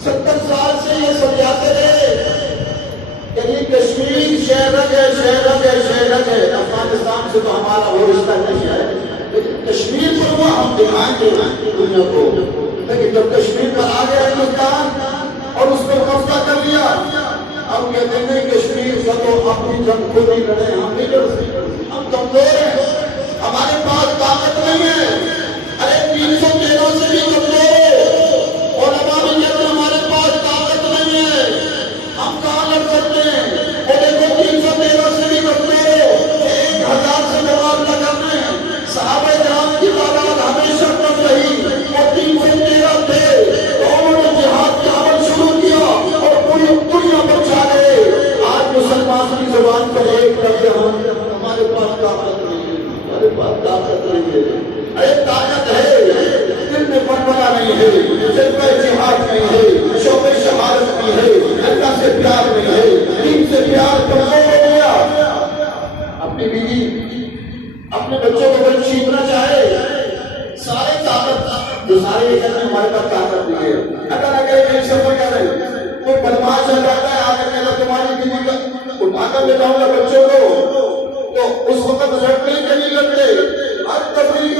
70 سال سے یہ سمجھاتے رہے کہ یہ کشمیر شہرک ہے، شہرک ہے، شہرک ہے، افغانستان سے تو ہمارا وہ رشتہ نہیں ہے، لیکن کشمیر پر وہ ہم دکھائیں گے دنیا کو۔ لیکن جب کشمیر پر آ گیا ہندوستان اور اس پر قبضہ کر لیا، اب کہتے ہیں کشمیر کا تو اپنی جنگ خود ہی لڑے، ہم نہیں لڑ سکتے، ہم کمزور ہیں، ہمارے پاس طاقت نہیں ہے۔ ارے 313 سے بھی کمزور ہو، علماء بھی کہتے ہیں ہمارے پاس طاقت نہیں ہے، ہم کہاں لڑ سکتے ہیں؟ وہ دیکھو 313 سے بھی کمزور ہو، 1000 سے مقابلہ کرنا ہے۔ صحابہ کرام کی تعداد ہمیشہ کم رہی، وہ 313 تھے، تو انہوں نے جہاد کا عمل شروع کیا اور پوری دنیا پر چھا گئے۔ آج مسلمان کی زبان پر ایک لفظ ہمارے پاس طاقت نہیں ہے، ہمارے پاس طاقت نہیں ہے۔ ارے طاقت ہے، دل میں پنپنا نہیں ہے، جذبہ جہاد نہیں ہے، شوق شہادت نہیں ہے، اللہ سے پیار نہیں ہے، دین سے پیار کمزور ہو گیا۔ اپنی بیوی اپنے بچوں کو بڑی چھیننا چاہے، سارے طاقت جو سارے یہ کہتے ہیں ہمارے پاس طاقت نہیں ہے۔ اگر ایک سفر کر رہے کوئی بدماش آ جاتا ہے، آگے کہنا تمہاری بیوی کا اٹھا کر لے جاؤں گا بچوں کو، تو اس وقت لڑنے کے نہیں لڑتے۔ ہر تبلیغ،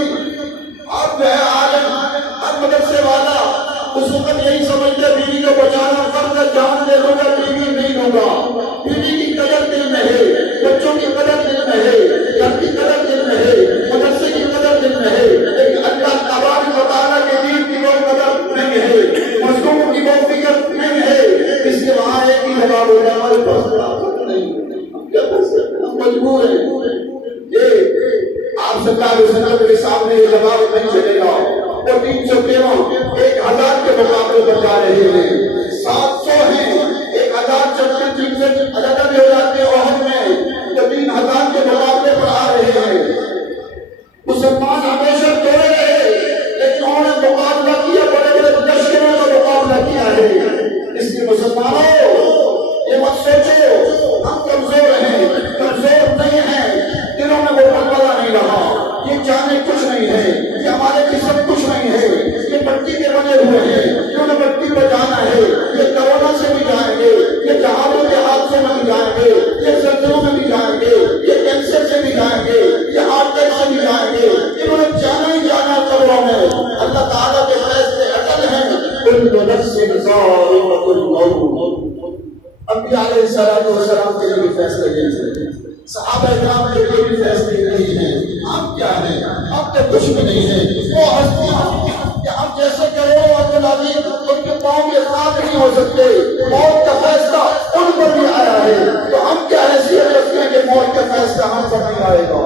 ہر جو ہے عالم، ہر مدرسے والا اس وقت یہی سمجھتے بیوی کو بچانا فرض ہے، جان دے دوں گا بیوی نہیں دوں گا۔ بیوی کی قدر دل میں ہے، بچوں کی قدر دل میں ہے، گھر کی قدر دل میں ہے، مدرسے کی قدر دل میں ہے، لیکن اللہ تبارک و تعالیٰ کے دین کی وہ قدر نہیں ہے، مظلوموں کی وہ فکر نہیں ہے۔ اس کے وہاں ایک ہی جواب ہو جائے ہمارے پاس طاقت نہیں، ہم کیا کر سکتے ہیں، ہم مجبور ہیں۔ یہ آپ سرکار وسلم کے سامنے یہ جواب نہیں چلے گا۔ وہ 313 1000 کے مقابلے پر جا رہے ہیں، 700 ہیں، 1000 چلتے چلتے الگ الگ ہو جاتے ہیں احد میں، تو 3000 کے مقابلے پر آ رہے ہیں۔ مسلمان ہمیشہ توڑے رہے، لیکن انہوں نے مقابلہ کیا، بڑے بڑے لشکروں کا مقابلہ کیا ہے۔ اس لیے مسلمانوں یہ مت سوچو ہم کمزور ہیں، کمزور نہیں ہیں، دلوں میں وہ پلپلا نہیں رہا، یہ جانے کچھ نہیں ہے، یہ ہمارے جسم کچھ نہیں ہے، یہ مٹی کے بنے ہوئے ہیں، انہوں نے مٹی پہ جانا ہے۔ یہ کرونا سے بھی جائیں گے، یہ جہازوں کے حادثوں میں بھی جائیں گے، یہ زلزلوں میں بھی جائیں گے، یہ کینسر سے بھی جائیں گے، یہ ہارٹ اٹیک سے بھی جائیں گے، انہوں نے جانا ہی جانا قبروں میں۔ اللہ تعالیٰ کے فیصلے اٹل ہیں، کل نفس ذائقۃ الموت۔ انبیاء علیہ السلام کے لیے بھی فیصلے نہیں ہیں، صحابہ کرام کے لیے بھی فیصلے نہیں ہیں۔ ہم کیا ہیں؟ ہم تو کچھ بھی نہیں ہیں۔ وہ ہستیاں کہ ہم جیسے کروڑوں عبد العزیز ان کے پاؤں کے ساتھ نہیں ہو سکتے، موت کا فیصلہ ان پر بھی آیا ہے، تو ہم کیا حیثیت رکھتے ہیں کہ موت کا فیصلہ ہم پر نہیں آئے گا؟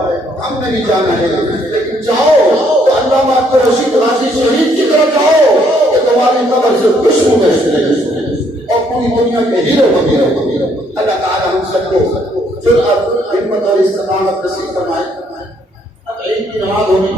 ہم نے بھی جانا ہے، لیکن جاؤ تو علامہ عبد الرشید غازی شہید کی طرف جاؤ کہ تمہاری قبر سے خوشبو بہنے لگے اور پوری دنیا کے ہیرو بنے۔ اللہ تعالیٰ ہم سب کو جرأت، ہمت اور استقامت نصیب فرمائے۔ اب عید کی نماز ہوگی،